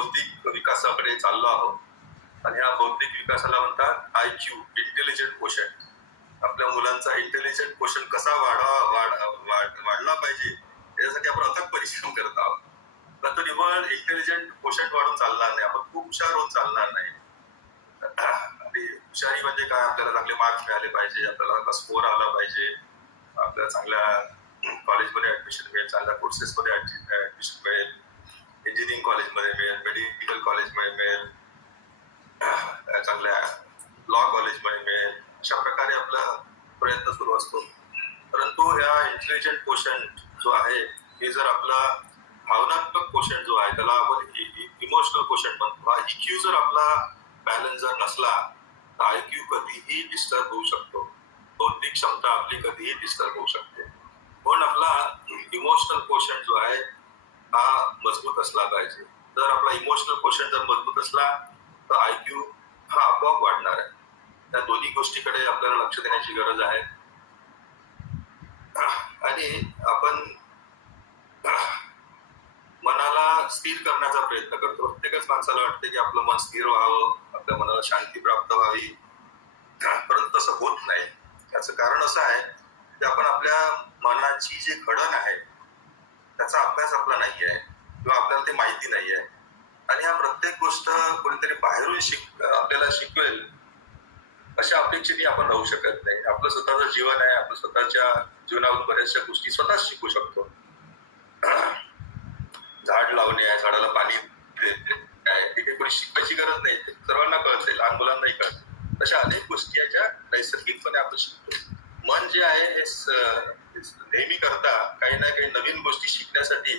बौद्धिक विकासाकडे चाललो आहोत आणि या बौद्धिक विकासाला म्हणतात IQ, इंटेलिजंट क्वोशंट. आपल्या मुलांचा इंटेलिजंट क्वोशंट कसा वाढला पाहिजे याच्यासाठी आपण अथक परिश्रम करत आहोत. पण तो निव्वळ इंटेलिजंट क्वोशंट वाढून चालणार नाही, आपण खूप हुशार होऊन चालणार नाही. आणि हुशारी म्हणजे काय, आपल्याला चांगले मार्क्स मिळाले पाहिजे, आपल्याला स्कोर आला पाहिजे, आपल्याला चांगल्या कॉलेजमध्ये ऍडमिशन मिळेल, चांगल्या कोर्सेसमध्ये ऍडमिशन मिळेल, इंजिनिअरिंग कॉलेजमध्ये मिळेल, मेडिकल कॉलेजमध्ये मिळेल, चांगल्या लॉ कॉलेजमध्ये मिळेल. अशा प्रकारे आपला प्रयत्न सुरू असतो. परंतु या इंटेलिजंट क्वोशंट जो आहे हे जर आपला भावनात्मक क्वोशंट जो आहे त्याला आपण इमोशनल क्वोशंट म्हणतो, IQ जर आपला बॅलन्स जर नसला तर IQ कधीही डिस्टर्ब होऊ शकतो, बौद्धिक क्षमता आपली कधीही डिस्टर्ब होऊ शकते. पण आपला इमोशनल क्वोशंट जो आहे हा मजबूत असला पाहिजे. जर आपला इमोशनल क्वोशंट जर मजबूत असला तर IQ हा आपोआप वाढणार आहे. त्या दोन्ही गोष्टीकडे आपल्याला लक्ष देण्याची गरज आहे. आणि आपण मनाला स्थिर करण्याचा प्रयत्न करतो. प्रत्येकच माणसाला वाटते की आपलं मन स्थिर व्हावं, आपल्या मनाला शांती प्राप्त व्हावी, परंतु तसं होत नाही. याचं कारण असं आहे की आपण आपल्या मनाची जी घडण आहे त्याचा अभ्यास आपला नाही आहे किंवा आपल्याला ते माहिती नाही आहे. आणि हा प्रत्येक गोष्ट कोणीतरी बाहेरून आपल्याला शिकवेल अशा अपेक्षेने आपण राहू शकत नाही. आपलं स्वतःचं जीवन आहे, आपण स्वतःच्या जीवनावर बऱ्याचशा गोष्टी स्वतःच शिकू शकतो. झाड लावणे आहे, झाडाला पाणी देणे, कोणी शिकवायची गरज नाही, सर्वांना कळते, लहान मुलांनाही कळते. तशा अनेक गोष्टी ज्या नैसर्गिकपणे आपण शिकतो. मन जे आहे हे नेहमी करता काही ना काही नवीन गोष्टी शिकण्यासाठी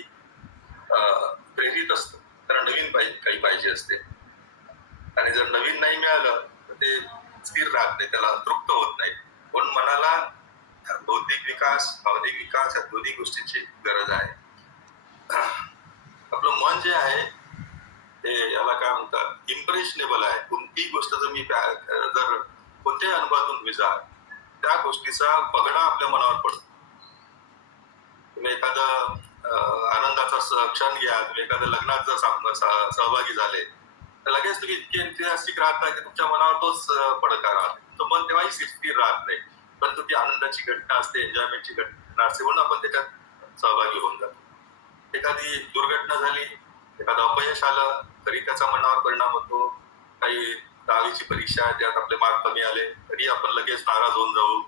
प्रेरित असतं. कारण नवीन काही पाहिजे असते आणि जर नवीन नाही मिळालं तर ते स्थिर राहत नाही, त्याला तृप्त होत नाही. पण मनाला बौद्धिक विकास, भावनिक विकास या दोन्ही गोष्टींची गरज आहे. आपलं मन जे आहे ते याला काय म्हणतात, इम्प्रेशनेबल आहे. कोणतीही गोष्ट जर कोणत्याही अनुभवातून तुम्ही जा, त्या गोष्टीचा पगडा आपल्या मनावर पडतो. तुम्ही एखादा आनंदाचा क्षण घ्या, तुम्ही एखाद्या लग्नात जर सहभागी झाले तर लगेच तुम्ही इतके ऐतिहासिक राहत नाही की तुमच्या मनावर तोच पडका राहतो. तुमचं मन तेव्हाही स्थिर राहत नाही, परंतु ती आनंदाची घटना असते, एन्जॉयमेंटची घटना असते, म्हणून आपण त्याच्यात सहभागी होऊन जातो. एखादी दुर्घटना झाली, एखादं अपयश आलं तरी त्याचा मनावर परिणाम होतो. काही 10वीची परीक्षा ज्यात आपले मार्क कमी आले तरी आपण लगेच नाराज होऊन जाऊ.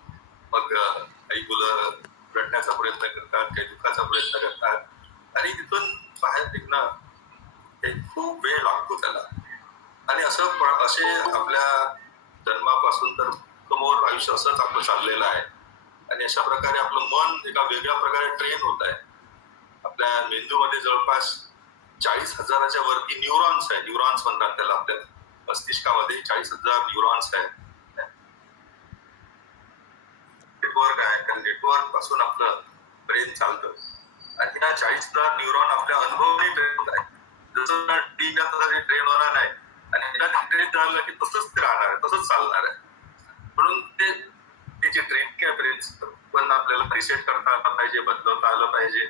मग काही मुलं रडण्याचा प्रयत्न करतात, काही दुःखाचा प्रयत्न करतात आणि तिथून बाहेर निघणं हे खूप वेळ लागतो त्याला. आणि असे आपल्या जन्मापासून तर समोर आयुष्य असंच आपलं चाललेलं आहे. आणि अशा प्रकारे आपलं मन एका वेगळ्या प्रकारे ट्रेन होत आहे. आपल्या मेंदूमध्ये जवळपास 40,000च्या वरती न्यूरॉन्स आहे, न्यूरॉन्स म्हणतात त्याला. आपल्या मस्तिष्कामध्ये 40,000 न्यूरॉन्स आहेत, नेटवर्क आहे. त्या नेटवर्क पासून आपलं ब्रेन चालतं आणि त्या 40,000 न्यूरॉन आपल्या अनुभवाने ट्रेन होत आहे. जसं ट्रेन होणार नाही आणि ट्रेन झालं की तसंच ते राहणार आहे, तसंच चालणार आहे. म्हणून ते ट्रेन ब्रेन पण आपल्याला रिसेट करता आलं पाहिजे, बदलवता आलं पाहिजे.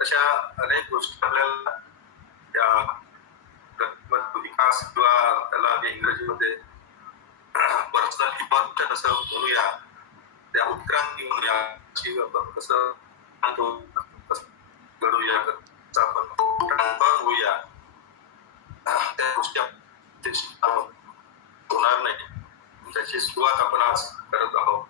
तशा अनेक गोष्टी आपल्याला त्या विकास किंवा त्याला इंग्रजीमध्ये पर्सनल डेव्हलपमेंट असं म्हणूया, त्या उत्क्रांती म्हणूया, आपण कसं घडूया, आपण होऊया, त्या गोष्टी होणार नाही. त्याची सुरुवात आपण आज करत आहोत.